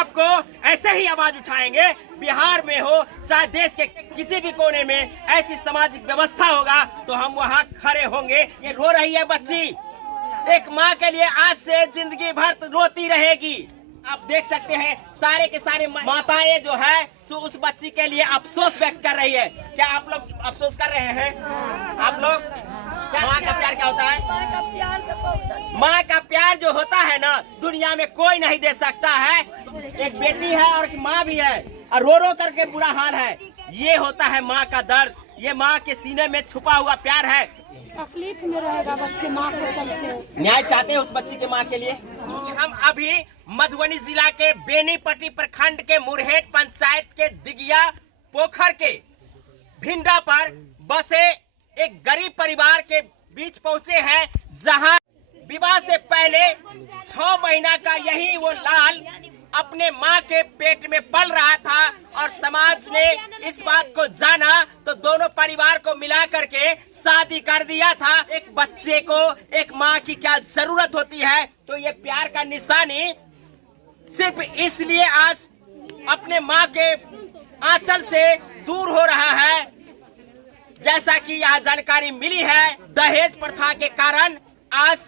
आपको ऐसे ही आवाज उठाएंगे। बिहार में हो चाहे देश के किसी भी कोने में ऐसी सामाजिक व्यवस्था होगा तो हम वहाँ खड़े होंगे। ये रो रही है बच्ची, एक माँ के लिए आज से जिंदगी भर रोती रहेगी। आप देख सकते हैं सारे के सारे माताएं जो है सो उस बच्ची के लिए अफसोस व्यक्त कर रही है। क्या आप लोग अफसोस कर रहे हैं? आप लोग क्या माँ का प्यार क्या होता है? माँ का प्यार जो होता है ना दुनिया में कोई नहीं दे सकता है। एक बेटी है और एक माँ भी है और रो रो करके बुरा हाल है। ये होता है माँ का दर्द, ये माँ के सीने में छुपा हुआ प्यार है। तकलीफ में रहेगा बच्चे माँ को चलते। न्याय चाहते हैं उस बच्ची के माँ के लिए। हम अभी मधुबनी जिला के बेनीपट्टी प्रखंड के मुरहेट पंचायत के दिगिया पोखर के भिंडा पर बसे एक गरीब परिवार के बीच पहुंचे हैं, जहां विवाह से पहले 6 महीना का यही वो लाल अपने माँ के पेट में पल रहा था और समाज ने इस बात को जाना तो दोनों परिवार को मिला करके शादी कर दिया था। एक बच्चे को एक माँ की क्या जरूरत होती है, तो ये प्यार का निशानी सिर्फ इसलिए आज अपने माँ के आंचल से दूर हो रहा है। जैसा कि यह जानकारी मिली है, दहेज प्रथा के कारण आज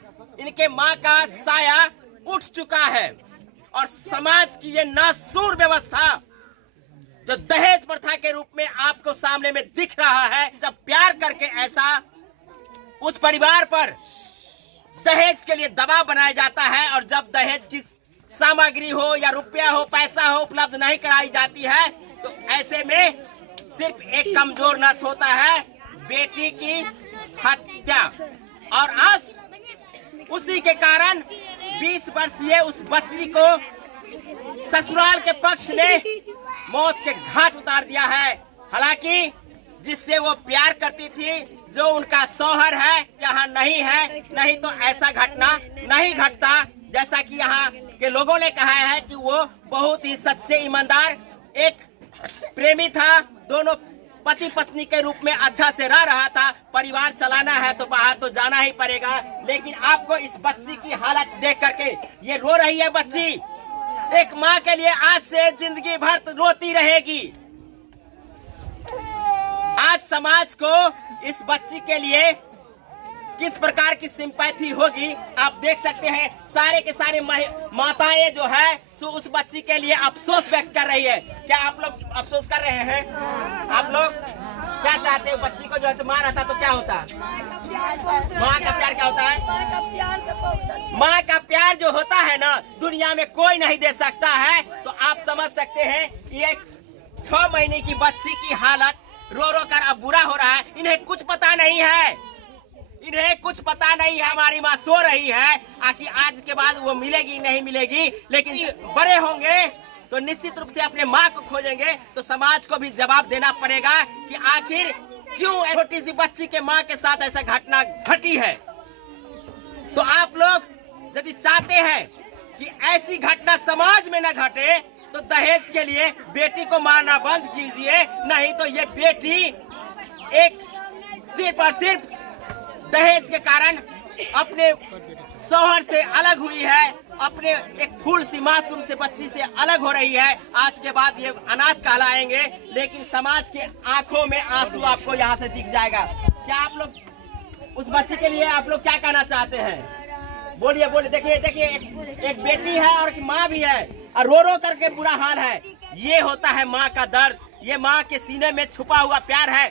इनके माँ का साया उठ चुका है और समाज की ये नासूर व्यवस्था जो दहेज प्रथा के रूप में आपको सामने में दिख रहा है, जब प्यार करके ऐसा उस परिवार पर दहेज के लिए दबाव बनाया जाता है और जब दहेज की सामग्री हो या रुपया हो पैसा हो उपलब्ध नहीं कराई जाती है तो ऐसे में सिर्फ एक कमजोर नस होता है, बेटी की हत्या। और आज उसी के कारण 20 वर्षीय उस बच्ची को ससुराल के पक्ष ने मौत के घाट उतार दिया है। हालांकि जिससे वो प्यार करती थी, जो उनका शौहर है, यहाँ नहीं है, नहीं तो ऐसा घटना नहीं घटता। जैसा कि यहाँ के लोगों ने कहा है कि वो बहुत ही सच्चे ईमानदार एक प्रेमी था, दोनों पति पत्नी के रूप में अच्छा से रह रहा था। परिवार चलाना है तो बाहर तो जाना ही पड़ेगा। लेकिन आपको इस बच्ची की हालत देख करके, ये रो रही है बच्ची, एक माँ के लिए आज से जिंदगी भर रोती रहेगी। आज समाज को इस बच्ची के लिए किस प्रकार की सिंपैथी होगी आप देख सकते हैं। सारे के सारे माताएं जो है सो उस बच्ची के लिए अफसोस व्यक्त कर रही है। क्या आप लोग अफसोस कर रहे हैं? आप लोग क्या चाहते हो? बच्ची को जो है मार आता तो क्या होता? माँ का प्यार क्या होता है? माँ का प्यार जो होता है ना दुनिया में कोई नहीं दे सकता है। तो आप समझ सकते हैं ये 6 महीने की बच्ची की हालत रो रो कर अब बुरा हो रहा है। इन्हें कुछ पता नहीं है, इन्हें कुछ पता नहीं है। हमारी माँ सो रही है आखिर आज के बाद वो मिलेगी नहीं मिलेगी, लेकिन बड़े होंगे तो निश्चित रूप से अपने माँ को खोजेंगे तो समाज को भी जवाब देना पड़ेगा कि आखिर क्यों छोटी सी बच्ची के माँ के साथ ऐसा घटना घटी है। तो आप लोग यदि चाहते हैं कि ऐसी घटना समाज में न घटे तो दहेज के लिए बेटी को मारना बंद कीजिए, नहीं तो ये बेटी एक सिर्फ और सिर्फ दहेज के कारण अपने शौहर से अलग हुई है, अपने एक फूल सी मासूम से बच्ची से अलग हो रही है। आज के बाद ये अनाथ कहलाएंगे, लेकिन समाज के आंखों में आंसू आपको यहाँ से दिख जाएगा। क्या आप लोग उस बच्ची के लिए आप लोग क्या कहना चाहते हैं? बोलिए बोलिए। देखिए देखिए एक बेटी है और एक माँ भी है और रो रो करके बुरा हाल है। ये होता है माँ का दर्द, ये माँ के सीने में छुपा हुआ प्यार है।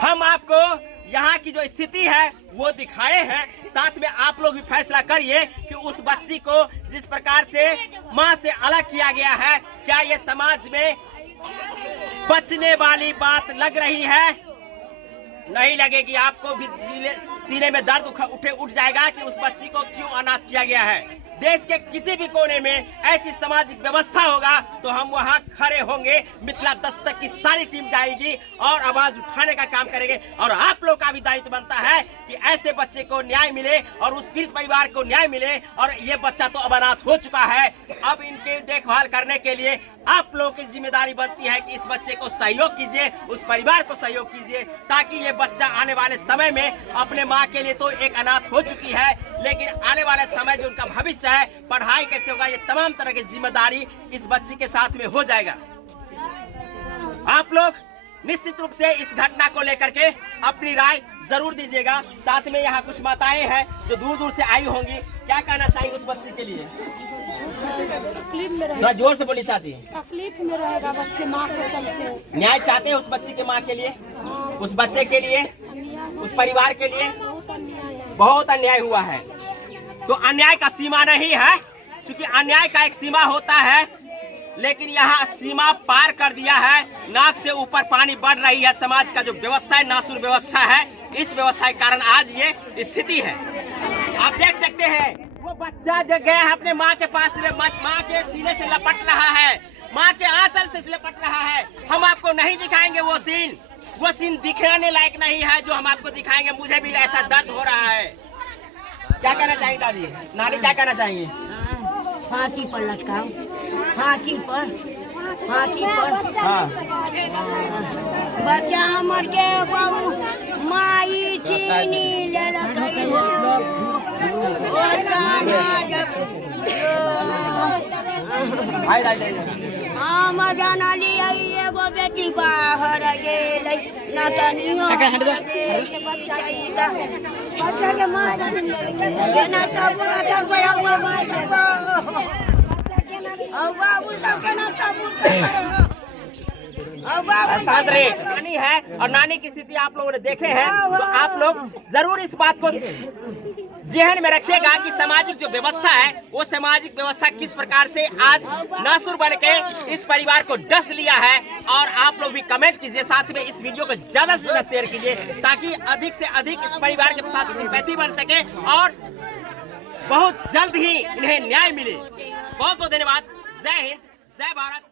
हम आपको यहाँ की जो स्थिति है वो दिखाए हैं, साथ में आप लोग भी फैसला करिए कि उस बच्ची को जिस प्रकार से माँ से अलग किया गया है, क्या ये समाज में बचने वाली बात लग रही है? नहीं लगेगी। आपको भी सीने में दर्द उठ जाएगा कि उस बच्ची को क्यों अनाथ किया गया है। देश के किसी भी कोने में ऐसी सामाजिक व्यवस्था होगा तो हम वहां खड़े होंगे। मिथिला दस्तक की सारी टीम जाएगी और आवाज उठाने का काम करेंगे और आप लोग का भी दायित्व बनता है कि ऐसे बच्चे को न्याय मिले और उस पीड़ित परिवार को न्याय मिले। और ये बच्चा तो अब अनाथ हो चुका है, अब इनकी देखभाल करने के लिए आप लोगों की जिम्मेदारी बनती है कि इस बच्चे को सहयोग कीजिए, उस परिवार को सहयोग कीजिए, ताकि ये बच्चा आने वाले समय में अपने माँ के लिए तो एक अनाथ हो चुकी है, लेकिन आने वाले समय जो उनका भविष्य है, पढ़ाई कैसे होगा, ये तमाम तरह की जिम्मेदारी इस बच्ची के साथ में हो जाएगा। आप लोग निश्चित रूप से इस घटना को लेकर के अपनी राय जरूर दीजिएगा। साथ में यहाँ कुछ माताएं हैं जो दूर दूर से आई होंगी, क्या कहना चाहेंगे उस बच्ची के लिए? तकलीफ में थोड़ा रहेगा, जोर से बोली चाहती है। तकलीफ में रहेगा बच्चे माँ के चलते। न्याय चाहते हैं उस बच्ची के माँ के लिए, हाँ, उस बच्चे के लिए, अन्याय उस परिवार के लिए बहुत अन्याय है। बहुत अन्याय हुआ है। तो अन्याय का सीमा नहीं है, क्योंकि अन्याय का एक सीमा होता है, लेकिन यहाँ सीमा पार कर दिया है। नाक से ऊपर पानी बढ़ रही है। समाज का जो व्यवस्था है, नासुर व्यवस्था है, इस व्यवस्था के कारण आज ये स्थिति है। आप देख सकते हैं वो बच्चा जो गया है अपने माँ के पास, माँ के सीने से लपट रहा है, माँ के आंचल से लपट रहा है। हम आपको नहीं दिखाएंगे वो सीन दिखाने लायक नहीं है जो हम आपको दिखाएंगे। मुझे भी ऐसा दर्द हो रहा है। क्या कहना चाहेंगे दादी, नानी क्या कहना चाहेंगी? फांसी पर लटकाओ, फांसी पर। हाँ, बच्चा हमर के बाबू माई चीनी ले लटकाई हो। हम जाना लिया एगो बेटी बाहर गेलै ना तनी हो बच्चा के मार केना सबूर करबै अब बाबू सब केना सबूर शांत रहे। नानी है और नानी की स्थिति आप लोगों ने देखे हैं, तो आप लोग जरूर इस बात को जहन में रखिएगा कि सामाजिक जो व्यवस्था है, वो सामाजिक व्यवस्था किस प्रकार से आज नासुर बन के इस परिवार को डस लिया है। और आप लोग भी कमेंट कीजिए, साथ में इस वीडियो को ज्यादा से ज्यादा शेयर कीजिए, ताकि अधिक से अधिक इस परिवार के साथ सिंपैथी बन सके और बहुत जल्द ही इन्हें न्याय मिले। बहुत बहुत धन्यवाद। जय हिंद, जय भारत।